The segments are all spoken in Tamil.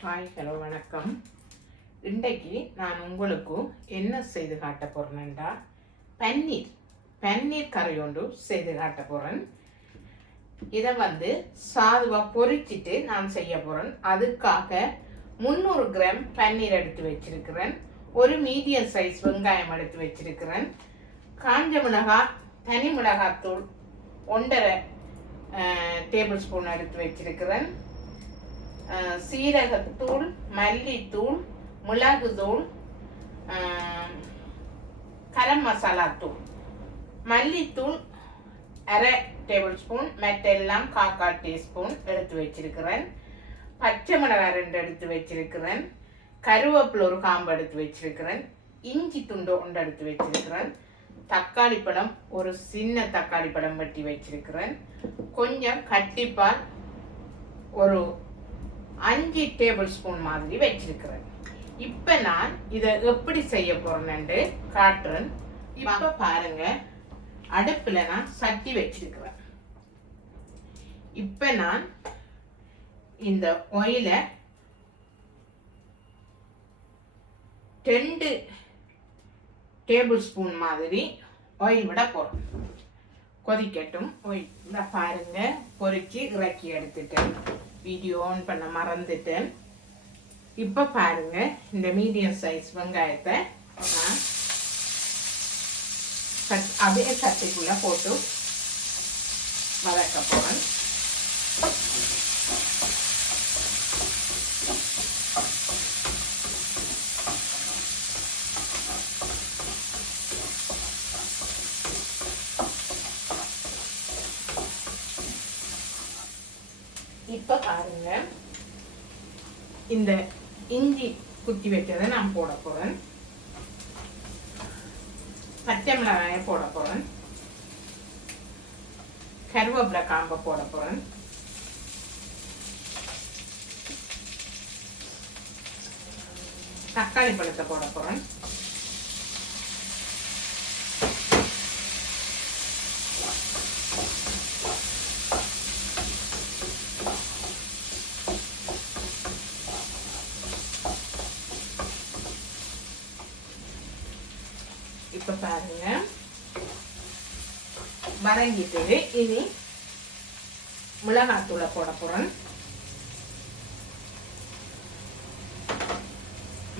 ஹாய் ஹலோ வணக்கம். இன்றைக்கு நான் உங்களுக்கும் என்ன செய்து காட்ட போகிறேன்டா பன்னீர் பன்னீர் கறி ஒன்று செய்து காட்ட போகிறேன் இதை வந்து சாதுவாக பொறிச்சிட்டு நான் செய்ய போகிறேன் அதுக்காக முந்நூறு கிராம் பன்னீர் எடுத்து வச்சிருக்கிறேன். ஒரு மீடியம் சைஸ் வெங்காயம் எடுத்து வச்சிருக்கிறேன். காஞ்ச மிளகாய் தனி மிளகாத்தூள் ஒன்றரை டேபிள் ஸ்பூன் எடுத்து வச்சிருக்கிறேன். சீரகத்தூள் மல்லித்தூள் மிளகுத்தூள் கரம் மசாலா தூள். மல்லித்தூள் அரை டேபிள் ஸ்பூன் மற்றெல்லாம் காக்கால் டீஸ்பூன் எடுத்து வச்சிருக்கிறேன். பச்சை மிளகாய் ரெண்டு எடுத்து வச்சிருக்கிறேன். கருவேப்பிலை ஒரு காம்பு எடுத்து வச்சிருக்கிறேன். இஞ்சி துண்டு ஒன்று எடுத்து வச்சிருக்கிறேன். தக்காளி பழம் ஒரு சின்ன தக்காளி பழம் வெட்டி வச்சிருக்கிறேன். கொஞ்சம் கட்டிப்பால் ஒரு அஞ்சு டேபிள் ஸ்பூன் மாதிரி வச்சிருக்கிறேன். இப்போ நான் இதை எப்படி செய்ய போறேன்னு காட்டுறேன். இப்போ பாருங்க அடுப்பில் நான் சட்டி வச்சிருக்கிறேன். இப்போ நான் இந்த ஒயிலை ரெண்டு டேபிள் ஸ்பூன் மாதிரி ஆயில் விட போகிறோம் கொதிக்கட்டும். ஆயில் பாருங்க பொரிச்சு இறக்கி எடுத்துட்டேன். வீடியோ ஆன் பண்ண மறந்துட்டேன். இப்போ பாருங்க இந்த மீடியம் சைஸ் வெங்காயத்தை நான் கட் அதே சட்டிக்குள்ளே போட்டு வதக்க போகிறேன் இப்போ பாருங்க. இந்த இஞ்சி குத்தி வச்சதை நான் போட போறேன். பச்சை மிளகாயை போட போறேன். கருவேப்பிலை காம்பை போட போறேன். தக்காளி பழத்தை போட போறேன். பாருங்க. வதங்கிட்டு இனி மிளகாத்தூளை போட போறேன்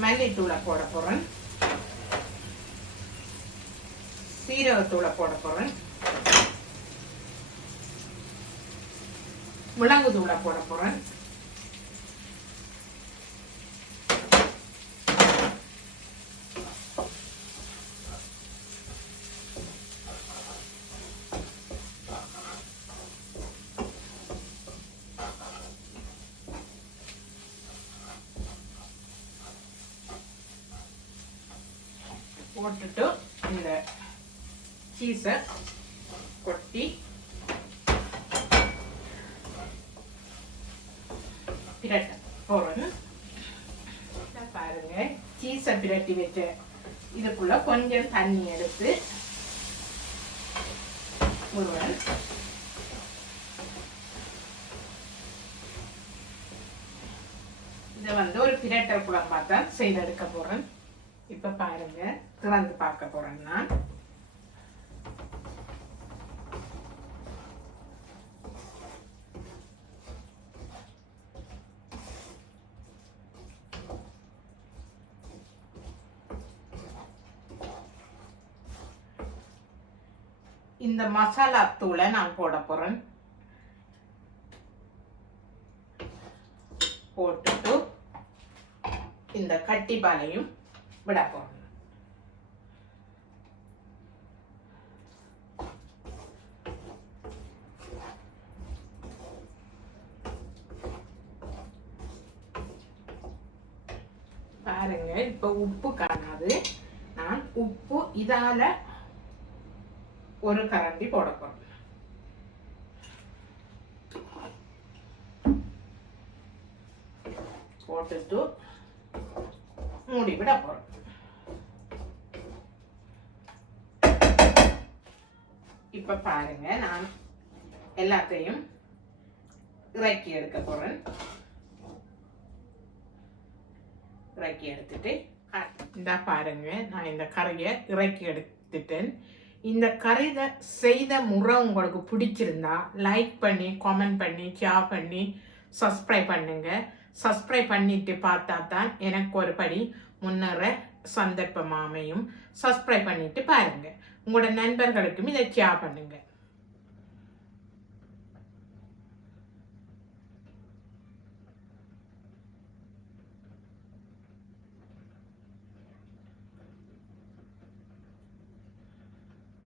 மல்லித்தூளை போட போறேன் சீரகத்தூளை போட போறேன் மிளகு தூளை போட போறேன் போட்டுட்டு இந்த சீஸை கொட்டி பிரட்ட போகிறோன்னு பாருங்க. சீஸை பிரட்டி வச்ச இதுக்குள்ள கொஞ்சம் தண்ணி எடுத்து ஒருவன் இதை வந்து ஒரு பிரட்டர் குழம்பா தான் செய்தெடுக்க போகிறேன் இப்போ பாருங்க. திறந்து பார்க்க போறேன் நான். இந்த மசாலா தூளை நான் போட போறேன். போட்டுட்டு இந்த கட்டி பாலையும் போறேன் பாருங்க இப்ப உப்பு காணாது நான் உப்பு இதால ஒரு கரண்டி போட போறேன். போட்டுட்டு மூடி விட போறோம் இப்ப பாருங்க நான் எல்லாத்தையும் இறக்கி எடுக்க போறேன். இறக்கி எடுத்துட்டு இந்த பாருங்க நான் இந்த கரையை இறக்கி எடுத்துட்டேன். இந்த கரையை செய்த முறை உங்களுக்கு பிடிச்சிருந்தா லைக் பண்ணி காமெண்ட் பண்ணி ஷேர் பண்ணி சப்ஸ்கிரைப் பண்ணுங்க. சப்ஸ்கிரைப் பண்ணிட்டு பார்த்தா தான் எனக்கு ஒரு படி முன்னேற சந்தர்ப்பமாமையும் சப்ஸ்கிரைப் பண்ணிட்டு பாருங்கள் உங்களோட நண்பர்களுக்கும் இதை ஷேர் பண்ணுங்கள்